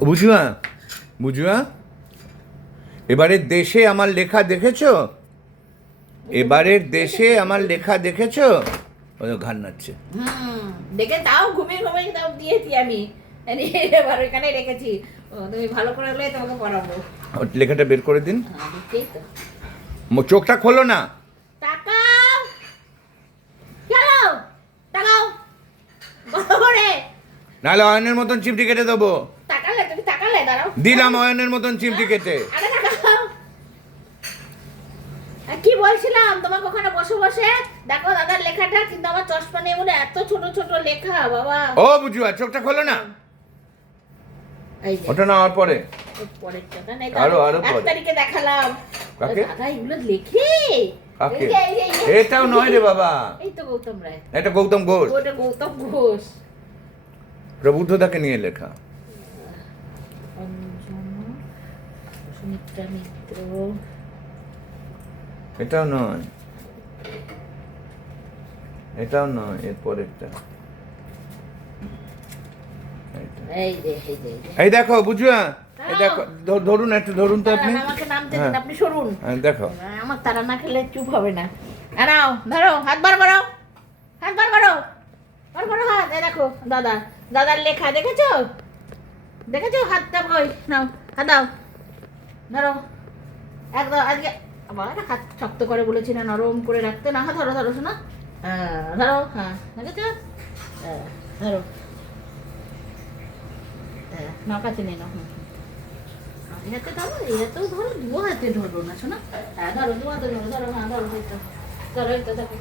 বুঝুয়া, বুঝুয়া, এবারের দেশে আমার লেখা দেখেছো? এবারের দেশে আমার লেখা দেখেছো? ওই ঘাড় নাচ্ছে। দেখে তাও ঘুমিয়ে ঘুমিয়ে তাও দিয়েছি আমি, এবার ওইখানে রেখেছি। তুমি ভালো করে হলে তোমাকে পড়াবো। লেখাটা বের করে দিন। ঠিক তো। চোখটা খোলো না। তাকাও, চলো তাকাও, ভালো করে। নাহলে অয়নের মতন চিমটি কেটে দেবো। তাকালে, তুমি তাকালে, দাঁড়াও। দিলাম অয়নের মতন চিমটি কেটে। আরে তাকাও। কি বলছিলাম তোমাকে, ওখানে বসে বসে দেখো দাদার লেখাটা, কিন্তু আমার চশমা নেই বলে এত ছোট ছোট লেখা বাবা। ও বুঝুয়া, চোখটা খোলো না। এই যে ওটা নেওয়ার পরে পরের টাকা নেই, আরো এক পরে। তারিখে দেখালাম। কাকে? দাদা এগুলো লেখে। কাকে? এই যে, এই যে, এই যে। এটাও নয় রে বাবা, এই তো গৌতম রায়। এটা গৌতম ঘোষ। ওটা গৌতম ঘোষ। প্রবুদ্ধতাকে নিয়ে লেখা। অঞ্জনা, সুমিত্রা মিত্র। এটাও নয়, এটাও নয়, এর পরেরটা। এই যে, এই যে, এই যে। এই দেখো বুঝুয়া, এই দেখো, ধরুন একটু, ধরুন তো আপনি। দাঁড়ান, আমাকে নামতে দিন, হ্যাঁ। আপনি সরুন। দেখো, আমার তারা না খেলে চুপ হবে না। নাও ধরো, হাত বার করো, হাত বার করো, বার করো হাত। এই দেখো দাদা, দাদার লেখা দেখেছো? দেখেছো হাতটা? কই নাও, হাত দাও, ধরো। একদম আজকে আমার একটা হাত শক্ত করে বলেছি না, নরম করে রাখতে না। হাত ধরো, ধরো শোনা, ধরো। হ্যাঁ দেখেছো? ধরো, নাও কাছে নিয়ে নাও। এই হাতে ধরো, এই হাতেও ধরো, দু হাতে ধরো না শোনা। ধরো, দু হাতে ধরো, ধরো। হ্যাঁ ধরো, এই তো ধরো, এই তো দেখো,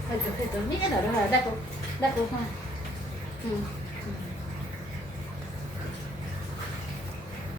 এই তো নিয়ে ধরো। হ্যাঁ দেখো, দেখো। হ্যাঁ,